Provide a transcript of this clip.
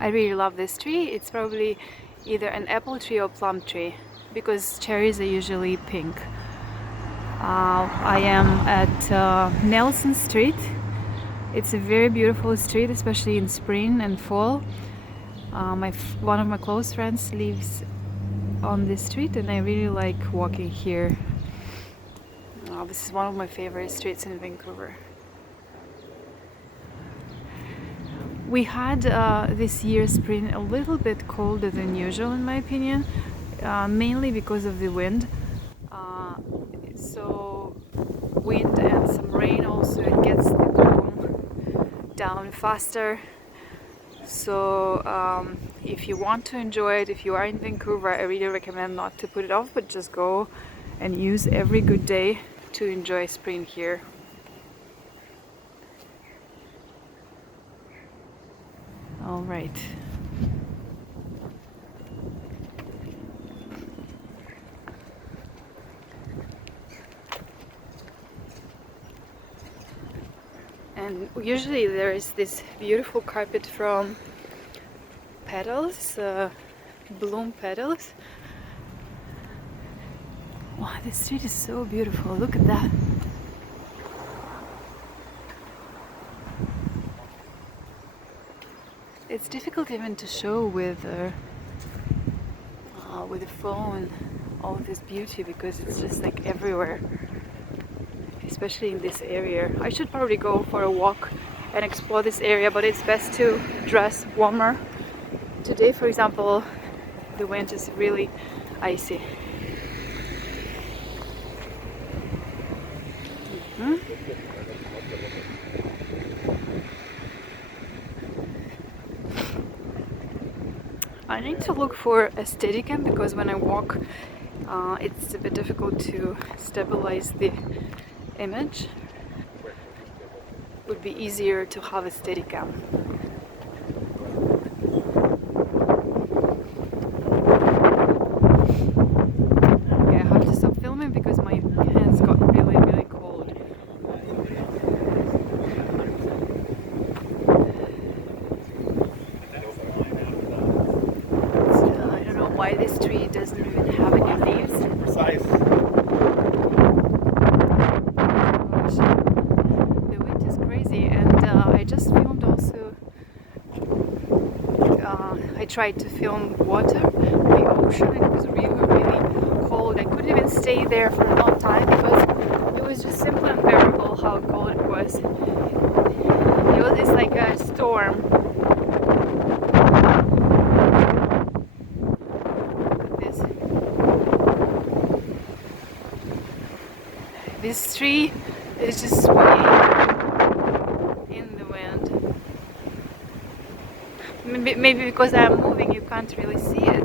I really love this tree. It's probably either an apple tree or plum tree because cherries are usually pink. I am at Nelson Street. It's a very beautiful street, especially in spring and fall. One of my close friends lives on this street and I really like walking here. This is one of my favorite streets in Vancouver. We had this year's spring a little bit colder than usual in my opinion, mainly because of the wind. So wind and some rain also, it gets the bloom down faster. So if you want to enjoy it, if you are in Vancouver, I really recommend not to put it off, but just go and use every good day to enjoy spring here. All right. And usually there is this beautiful carpet from petals, bloom petals. Wow, this street is so beautiful. Look at that. It's difficult even to show with a phone all this beauty because it's just like everywhere, especially in this area. I should probably go for a walk and explore this area, but it's best to dress warmer. Today, for example, the wind is really icy. I need to look for a Steadicam because when I walk it's a bit difficult to stabilize the image. It would be easier to have a Steadicam. Okay, I have to stop filming because my hands got really cold. I don't know why this tree doesn't even have any leaves. Precise. The wind is crazy, and I just filmed also. I tried to film water, the ocean, and it was really cold. I couldn't even stay there for a long time because it was just simply unbearable how cold it was. It's like a storm. This tree is just swaying in the wind. Maybe because I'm moving, you can't really see it.